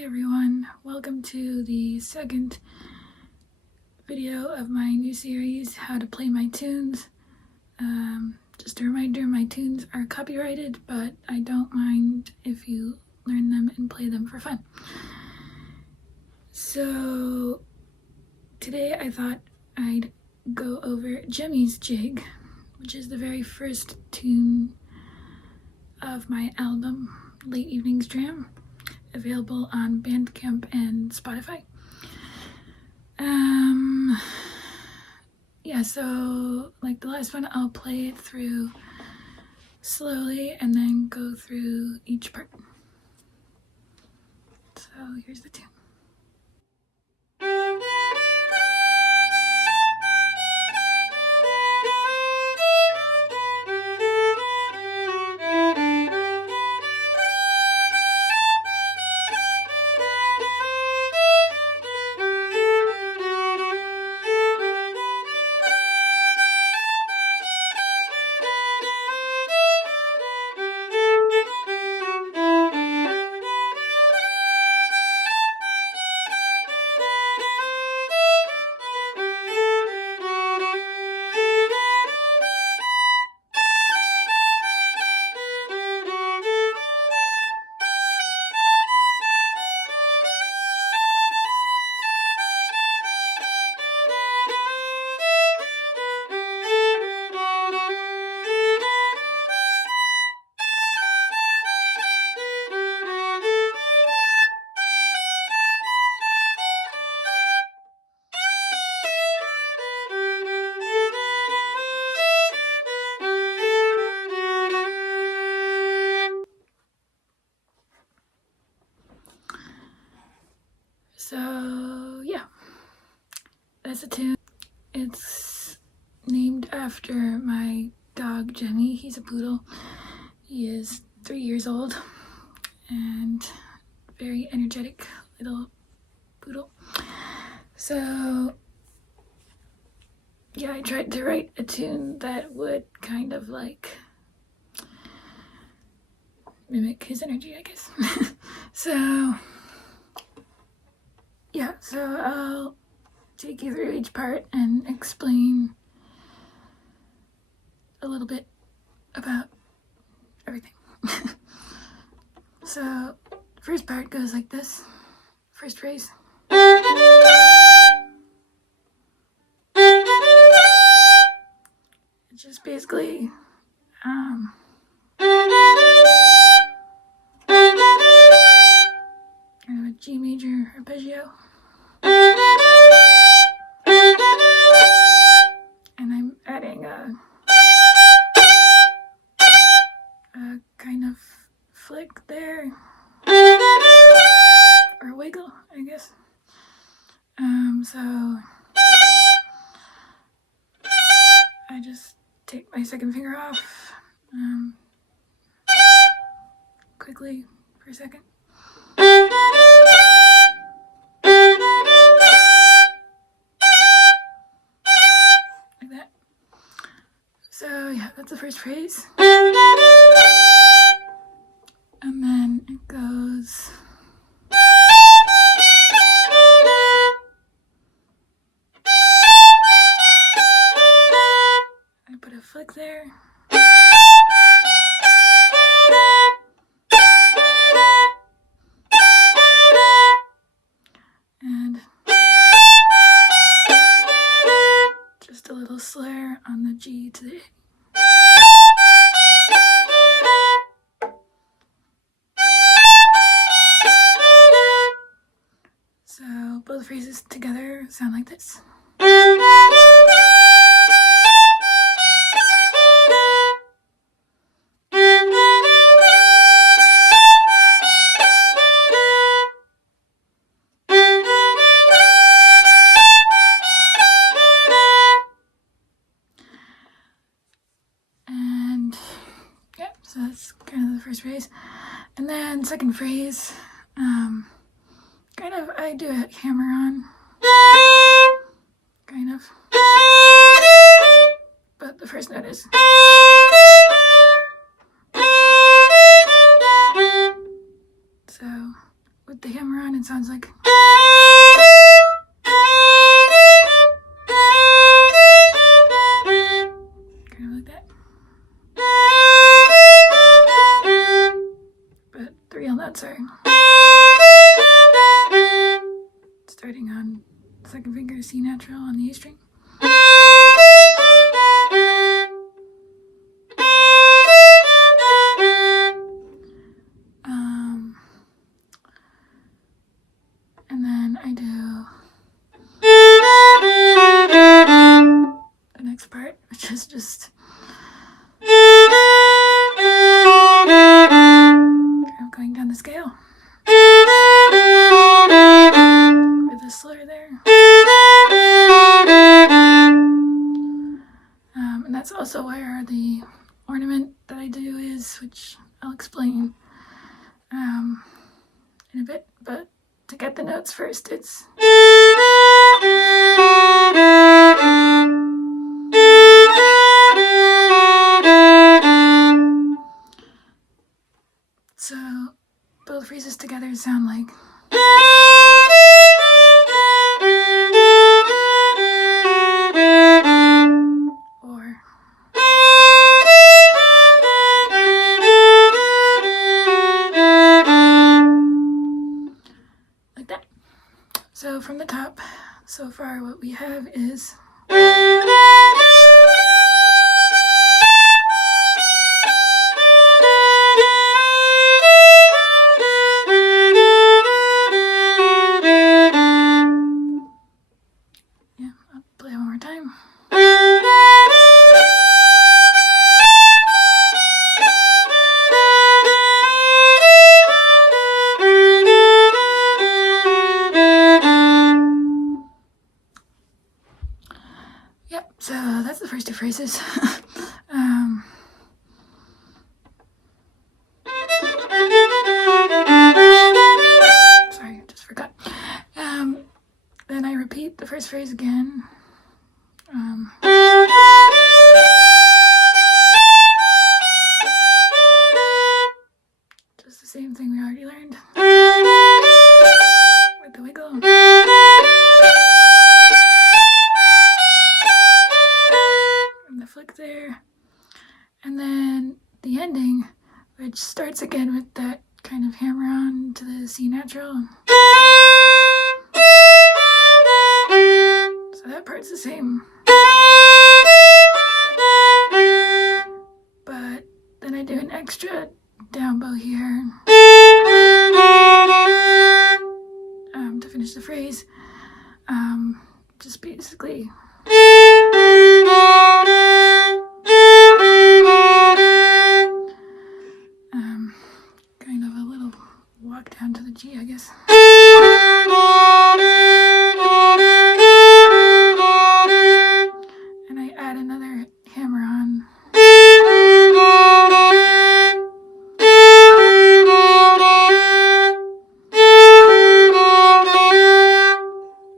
Hi everyone, welcome to the second video of my new series, How to Play My Tunes. Just a reminder, my tunes are copyrighted, but I don't mind if you learn them and play them for fun. So today I thought I'd go over Jemy's Jig, which is the very first tune of my album, Late Evenings Jam, available on Bandcamp and Spotify. Yeah, so like the last one, I'll play it through slowly and then go through each part. So here's the tune. So yeah, that's the tune. It's named after my dog Jemy. He's a poodle. He is 3 years old and very energetic little poodle. So yeah, I tried to write a tune that would kind of like mimic his energy, I guess. So yeah, so I'll take you through each part and explain a little bit about everything. So first part goes like this. First phrase. It's just basically kind of a G major arpeggio. And I'm adding a kind of flick there, or wiggle, I guess. So I just take my second finger off quickly for a second. Like that. So yeah, that's the first phrase. And then it goes I put a flick there. And just a little slur on the G to the A. So both phrases together sound like this. And yeah, so that's kind of the first phrase. And then second phrase, kind of I do a hammer on, kind of, but the first note is with the hammer on, it sounds like. Kind of like that. But the real notes are starting on second finger C natural on the A string. And then I do the next part, which is just kind of going down the scale with a slur there. And that's also where the ornament that I do is, which I'll explain in a bit, but to get the notes first, it's so both phrases together sound like or like that. So from the top, so far what we have is I'll play one more time. Yep, so that's the first two phrases. Sorry, I just forgot. Then I repeat the first phrase again. Just the same thing we already learned with the wiggle. And the flick there. And then the ending, which starts again with that kind of hammer on to the C natural. So that part's the same. But then I do an extra down bow here to finish the phrase. Just basically kind of a little walk down to the G, I guess. And I add another hammer on.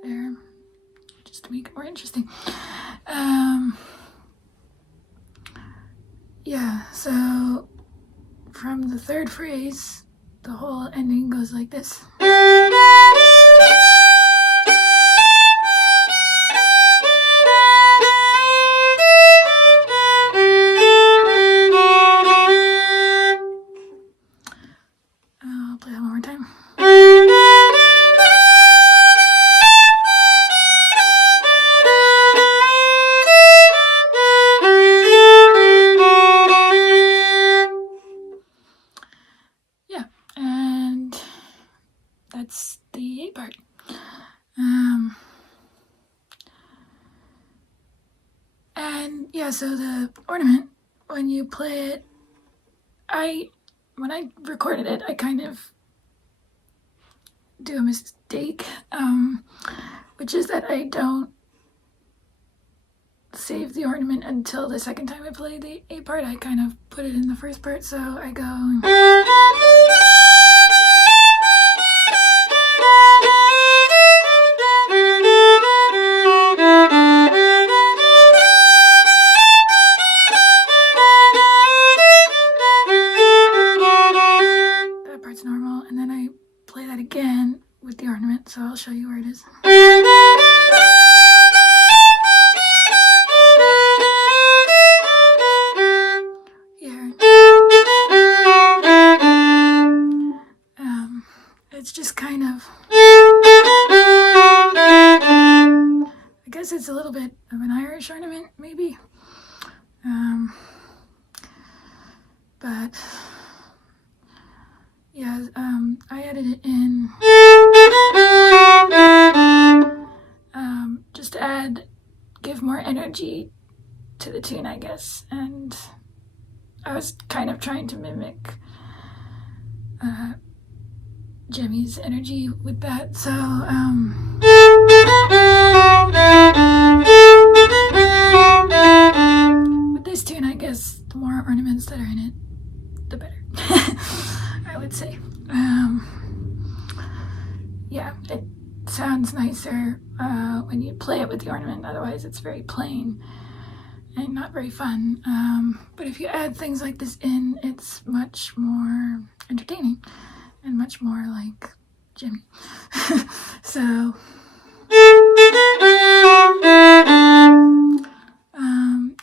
There, just to make it more interesting. Yeah, so from the third phrase, the whole ending goes like this. I'll play that one more time. Yeah, and that's the A part. And yeah, so the ornament, when you play it, when I recorded it, I kind of do a mistake, which is that I don't save the ornament until the second time I play the A part. I kind of put it in the first part, so I go. again with the ornament, so I'll show you where it is. Here. It's just kind of, I guess it's a little bit of an Irish ornament, maybe. But yeah, I added it in just to give more energy to the tune, I guess. And I was kind of trying to mimic Jemy's energy with that, so with this tune, I guess the more ornaments that are in it, the better. I would say. Yeah, it sounds nicer when you play it with the ornament, otherwise it's very plain and not very fun. But if you add things like this in, it's much more entertaining and much more like Jemy. So,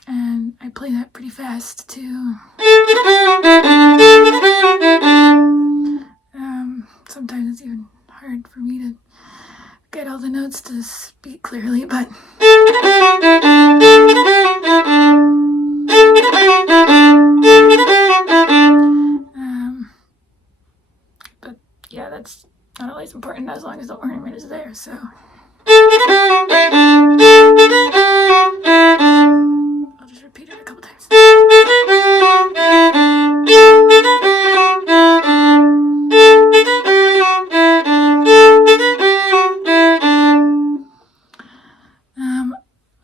and I play that pretty fast too. Sometimes it's even hard for me to get all the notes to speak clearly, but yeah, that's not always important as long as the ornament is there, so. I'll just repeat it a couple times.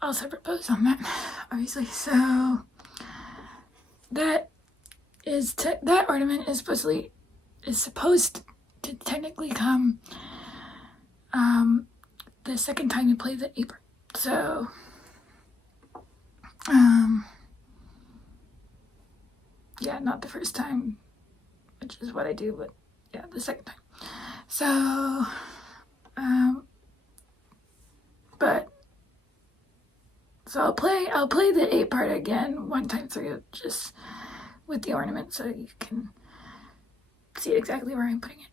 I'll separate bows on that, obviously. So that ornament is supposed to technically come the second time you play the A part. So yeah, not the first time, which is what I do, but yeah, the second time. So so I'll play the A part again one time through, just with the ornament, so you can see exactly where I'm putting it.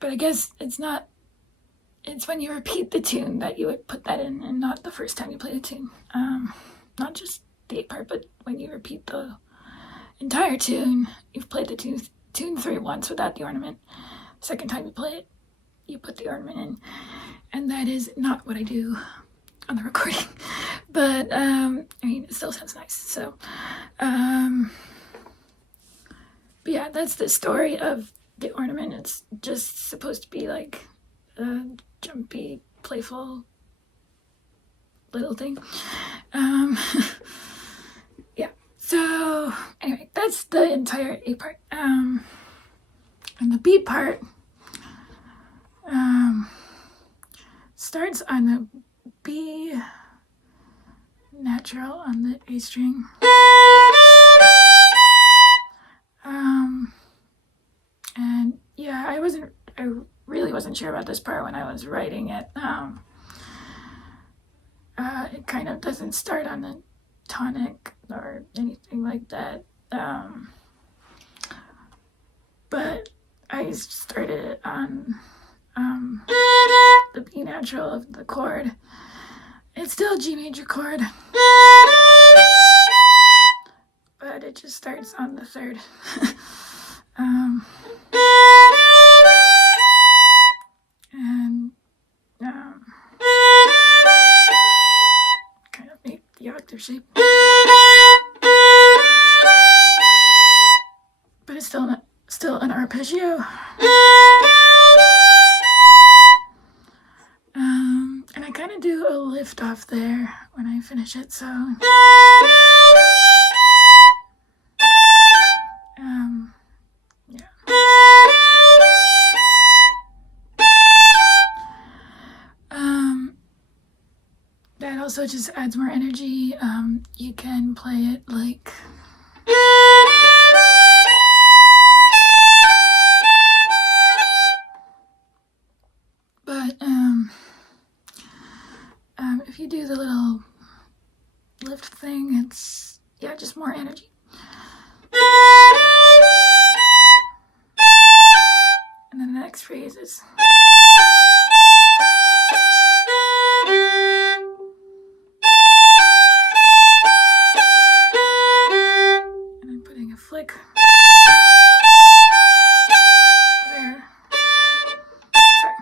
But I guess it's when you repeat the tune that you would put that in, and not the first time you play the tune. Not just the A part, but when you repeat the entire tune, you've played the tune through once without the ornament. Second time you play it, you put the ornament in. And that is not what I do on the recording. But, I mean, it still sounds nice. So, but yeah, that's the story of the ornament. It's just supposed to be like a jumpy, playful little thing. Yeah, so anyway, that's the entire A part. And the B part starts on the B natural on the A string. And yeah, I really wasn't sure about this part when I was writing it. It kind of doesn't start on the tonic or anything like that. But I started it on the B natural of the chord. It's still a G major chord, but it just starts on the third. And kind of octave shape. But it's still an arpeggio. And I kind of do a lift off there when I finish it, so yeah. That also just adds more energy. You can play it like but if you do the little lift thing, it's just more energy. And then the next phrase is and I'm putting a flick there. Sorry.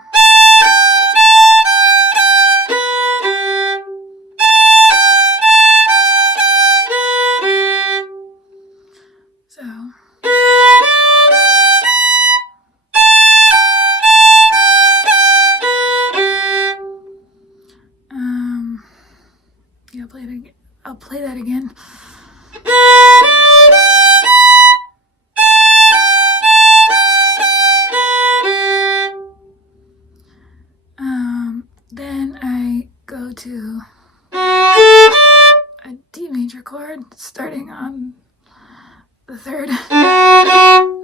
So yeah, I'll play that again. Then I go to a D major chord starting on the third,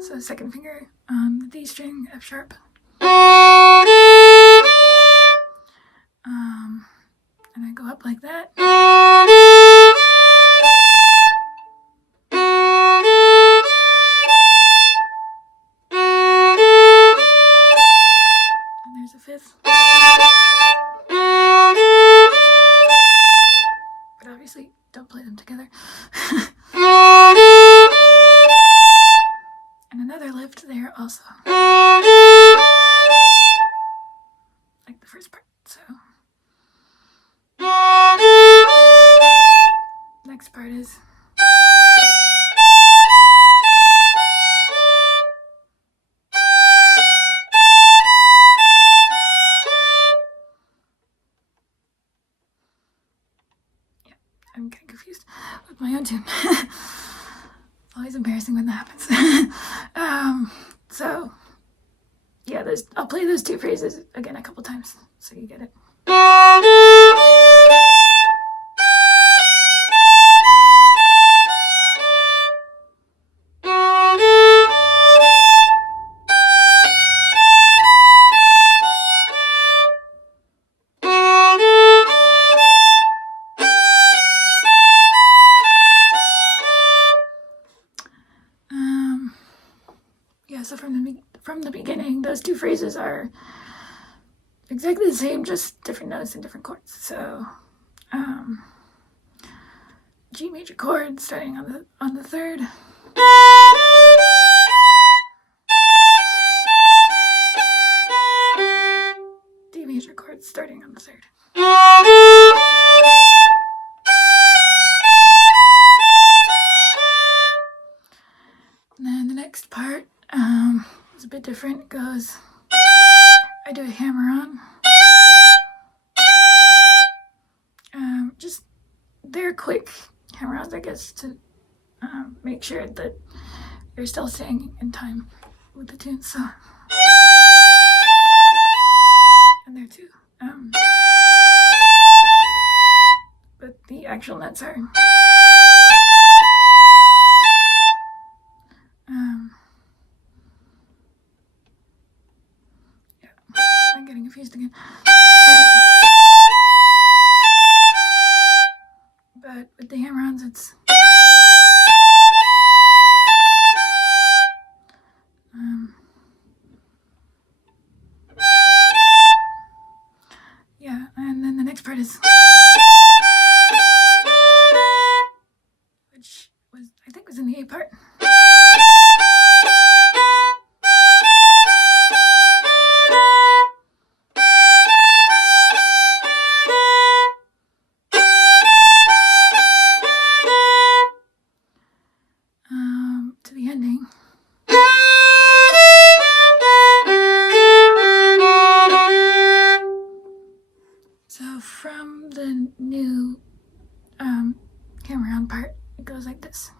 so second finger on the D string, F sharp. And I go up like that. And there's a fifth. But obviously, don't play them together. And another lift there also. Like the first part, so. Next part is. I'm getting confused with my own tune. It's always embarrassing when that happens. So yeah, I'll play those two phrases again a couple times so you get it. So from the beginning, those two phrases are exactly the same, just different notes and different chords. So G major chord starting on the third. D major chord starting on the third. And then the next part is a bit different. It goes, I do a hammer on. Just they're quick hammer-ons, I guess, to make sure that you're still staying in time with the tune. So, and there too. But the actual notes are. Yeah, I'm getting confused again. But with the hammer-ons, it's. Yeah, and then the next part is. Which I think was in the A part. part. It goes like this.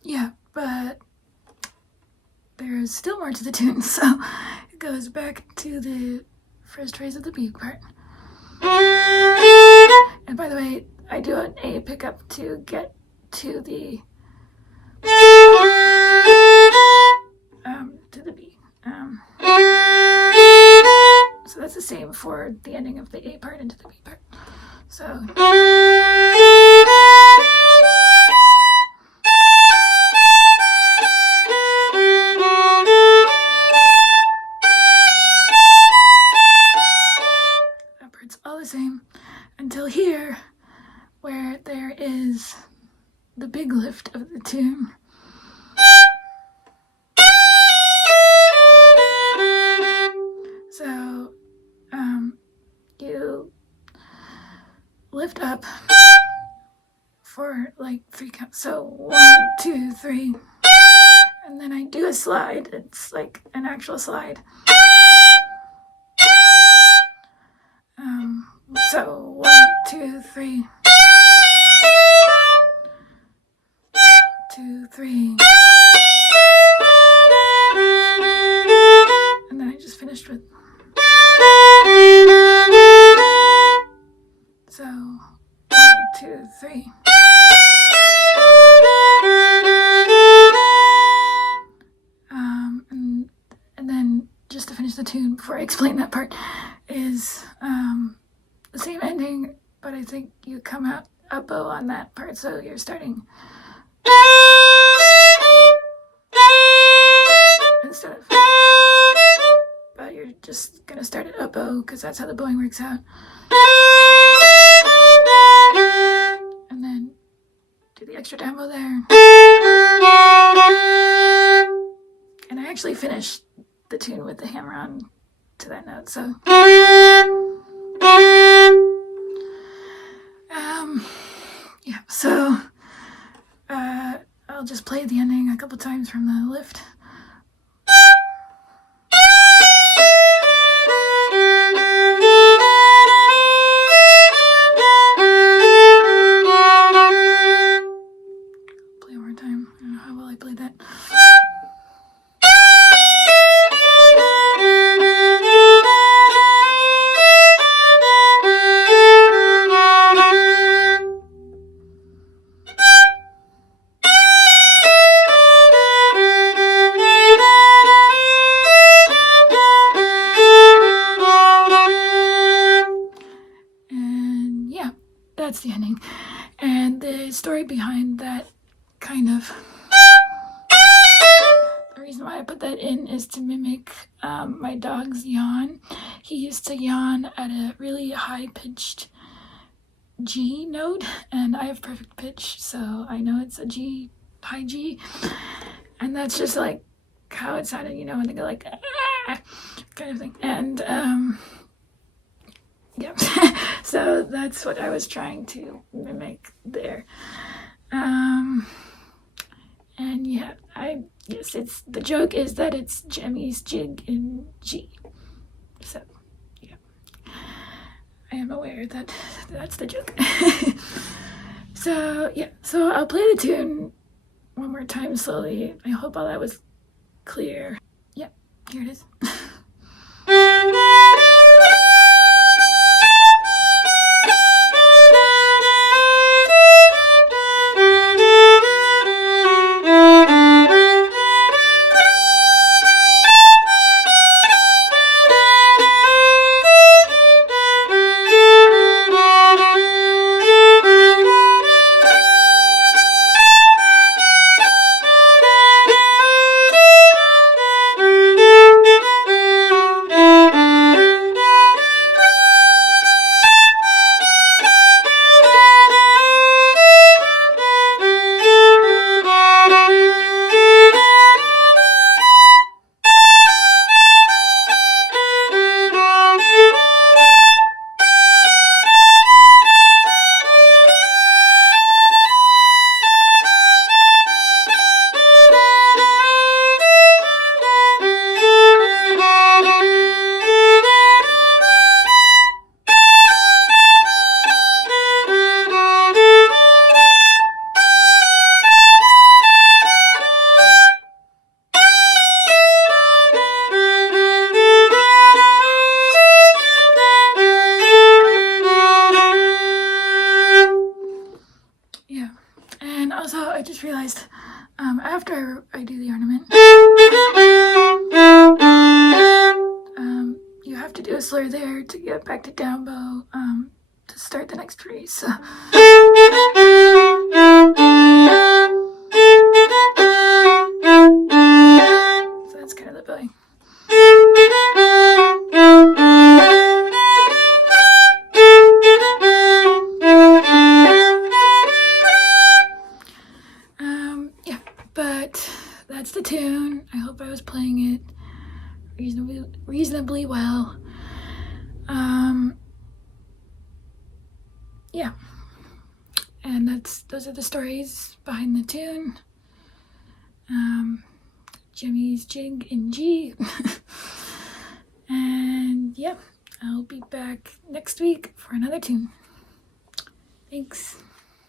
Yeah, but there's still more to the tune, so it goes back to the first phrase of the B part. And by the way, I do an A pickup to get to the B. So that's the same for the ending of the A part into the B part. So that part's all the same until here, where there is the big lift of the tune. So you lift up for like 3 counts. So 1, 2, 3, and then I do a slide. It's like an actual slide. So 1, 2, 3, 2, 3, and then I just finished with. So 1, 2, 3. And then just to finish the tune before I explain that part is the same ending, but I think you come out a bow on that part, so you're starting instead of, but you're just gonna start it up bow because that's how the bowing works out, and then do the extra down bow there, and I actually finished the tune with the hammer on to that note, so yeah, so I'll just play the ending a couple times from the lift. Play one more time. I don't know how well I played that. That's the ending. And the story behind that, kind of, the reason why I put that in is to mimic my dog's yawn. He used to yawn at a really high-pitched G note, and I have perfect pitch, so I know it's a G, high G, and that's just like how it sounded, you know, when they go like, ah, kind of thing. And yeah, so that's what I was trying to mimic there. And yeah, yes, it's, the joke is that it's Jemy's jig in G. So yeah, I am aware that that's the joke. So yeah, so I'll play the tune one more time slowly. I hope all that was clear. Yep, here it is. after I do the ornament, you have to do a slur there to get back to down bow to start the next piece. So that's kind of the bowing. Yeah, but that's the tune. I hope I was playing it reasonably well. Yeah, and those are the stories behind the tune. Jemy's jig in G. And yeah, I'll be back next week for another tune. Thanks.